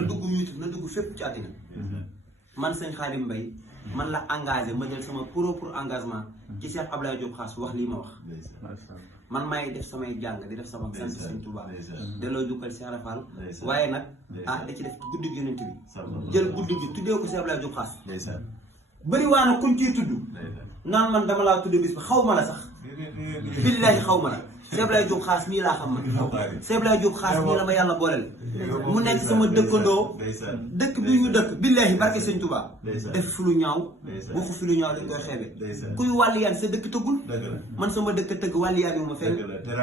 na dugg YouTube na dugg fépp ci àddina man sëñ Khadim Mbaye man la engagé ma jël sama propre engagement ci Cheikh Abdoulaye Diop Khass wax lii ma wax man maay def samay jàng di def sama sant sëñ Touba delloo jukkal Cheikh Rafal waaye nag da ci def guddi gi yonent bi jël guddi gi tuddee ko Cheikh Abdoulaye Diop Khass bëri waa na kuñ ciy tudd naan man dama laa tuddee bis bi xaw ma la sax billahi xaw ma la Cheikh Abdoulaye Diop Khass mii laa xam man Cheikh Abdoulaye Diop Khass mii la ma yàlla booleel mu nekk sama dëkkandoo dëkk bi ñu dëkk billahi barke sëñ Touba def fi lu ñaaw waxu fi lu ñaaw dañ koy xeebe kuy wàlliyaan sa dëkk tëggul man sama dëkk tëgg wàlliyaan yu ma fenn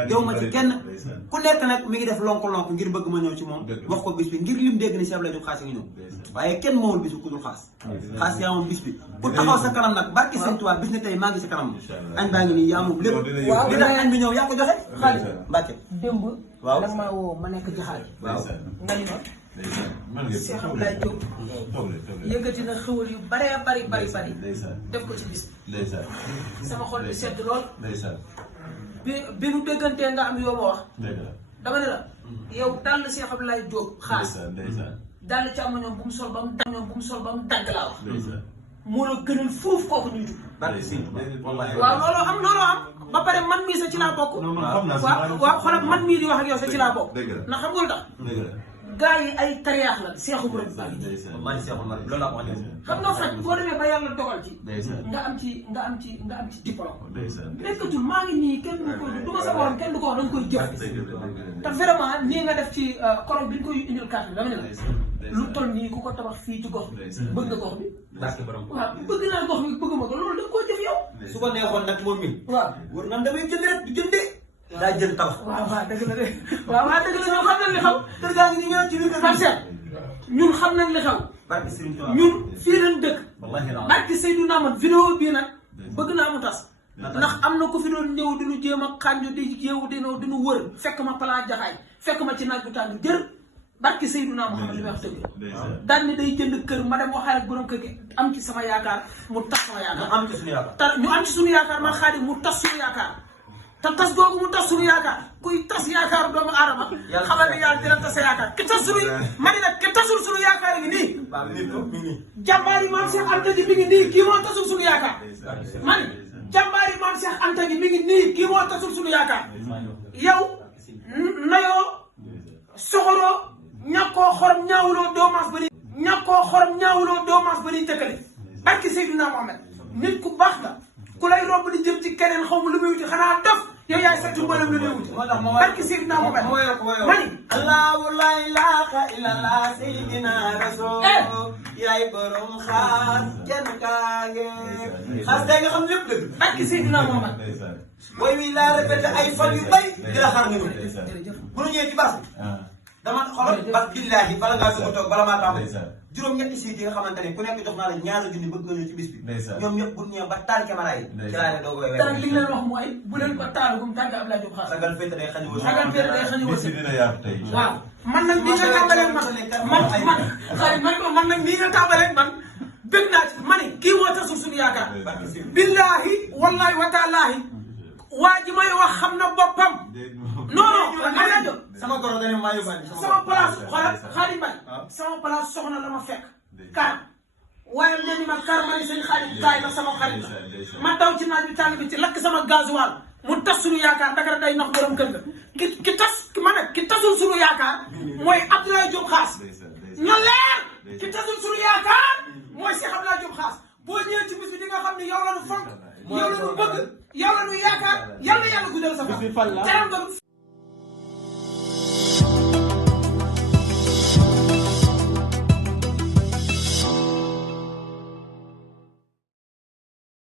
yow ma ci kenn ku nekk nag mi ngi def lonk-lonk ngir bëgg ma ñëw ci moom wax ko bis bi ngir lim dégg ni Cheikh Abdoulaye Diop Khass ngi ñëw waaye kenn moomul bis bi ku dul Khass Khass yaa moom bis bi pour taxaw sa kanam nag barke sëñ Touba bis ni tey maa ngi sa kanam añ baa ngi nii yaa moom lépp li tax añ bi ñëw yaa ko joxe xaalis Mbacke démb. waaw da nga maa woo ma nekk jaxaar. waaw nga ni ma. Cheikh Abdoulaye Diop. yëkkati na xéwal yu baree bari. def ko ci bis. sama xol bi sedd lool. bi nu déggantee nga am yoo ma wax. dama ne la. yow dal Cheikh Abdoulaye Diop Khass. dal ci amoon bu mu sol ba mu dagg laa wax. moo la gënal foofu kooku ñuy dugg. waaw looloo am ba pare man mii sa ci laa bokk. waaw xoolal man mii di wax ak yow sa ci laa bokk. ndax xam nga lu tax. gars yi ay tariyaax la seexu bu rëbb baa ngi nii. xam nga faj boo demee ba yàlla dogal ci. nga am ci diplôme. nekkatul maa ngi nii kenn du ma sa waroon kenn du ko wax da nga koy jëf. te vraiment nii nga def ci korom bi ñu koy indil carte bi dama ne la. lu toll nii ku ko tabax fii ci gox bi bëgg nga gox bi. waaw bëgg naa gox bi bëgg ma ko loolu da nga koo jëf yow. su ko neexoon nag moom mi. waaw war na damay jënd rek du jëndee. daa jënd tabax. waaw dëgg la de waaw dëgg la ñoom xam nañ li xaw. kër gaa ngi nii ñëwaat ci biir parcelle ñun xam nañ li xaw. ñun fii lañ dëkk. barke Seydou Naamad vidéo bii nag bëgg naa mu tas. ndax am na ku fi doon ñëw di nu jéem a xànju di jéewu di nu wër fekk ma palaa jaxaay fekk ma ci naaj bu tàng jër barke Seydina Muhammad li may wax dëgg daal ni day jënd kër ma dem waxaale ak borom kër gi am ci sama yaakaar mu tas sama yaakaar. ñu am ci suñu yaakaar man Xaadim mu tas suñu yaakaar te tas googu mu tas suñu yaakaar kuy tas yaakaar doomu aadama xamal ni yàlla dina tas sa yaakaar ki tas suñu ma ne nag ki tasul suñu yaakaar ngi nii jàmbaari maam Cheikh Anta gi mi ngi nii kii moo tasul suñu yaakaar ma ne jàmbaari maam Cheikh Anta gi mi ngi nii kii moo tasul suñu yaakaar yow nayoo soxoroo ñàkkoo xorom ñaawuloo doomaas doo maas ba ni tëkkale barki Seydina Mohamed nit ku baax la ku lay romb di jëm ci keneen xaw ma lu muy wuti xanaa def yow yaay sa tumbalam lu lay wuti barki Seydina Mohamed mani allahu la ilaha illallah sayyidina rasul yaay borom Khass kenn kaange Khass day nga xam lépp dëgg barki Seydina Mohamed booy wi laa répété ay fan yu bari di la xaar nga ñëw bu ñu ñëwee ci baax dama xoolal ba billahi bala ngaa dugg toog bala maa tàmbali juróom-ñetti siit yi nga xamante ne ku nekk jox naa la ñaari junni bëgg nga ñëw ci bis bi ñoom ñëpp bu ñëwee ba taal caméra yi ci laa ne doo koy dara li leen wax mooy bu leen ko taal gum tànk Abdoulaye Diop Khass sagal féete day xañu wërsëg waaw man nag nii nga tàmbalee man nag nii nga tàmbalee man bëgg naa ci ma ne kii moo tasul suñu yaakaar billahi wallahi wa taalaahi waa ji may wax xam na boppam non sama goro dañu maa yóbbaale sama place xoolal Xaadim Mbaye sama place soxna la ma fekk kaar waaye nee ni ma kaar ma ni sëñ Xaadim kaay ma sama xarit la ma daw ci naaj bi tàng bi ci lakk sama gasoil mu tas suñu yaakaar Dakar day nax borom kër ga ki tasul suñu yaakaar mooy Abdoulaye Diop Khass ña leer ki tasul suñu yaakaar mooy Cheikh Abdoulaye Diop Khass boo ñëwee ci bis bi di nga xam ne yow la nu fonk yow la nu bëgg yow la nu yaakaar yàlla guddal sa fan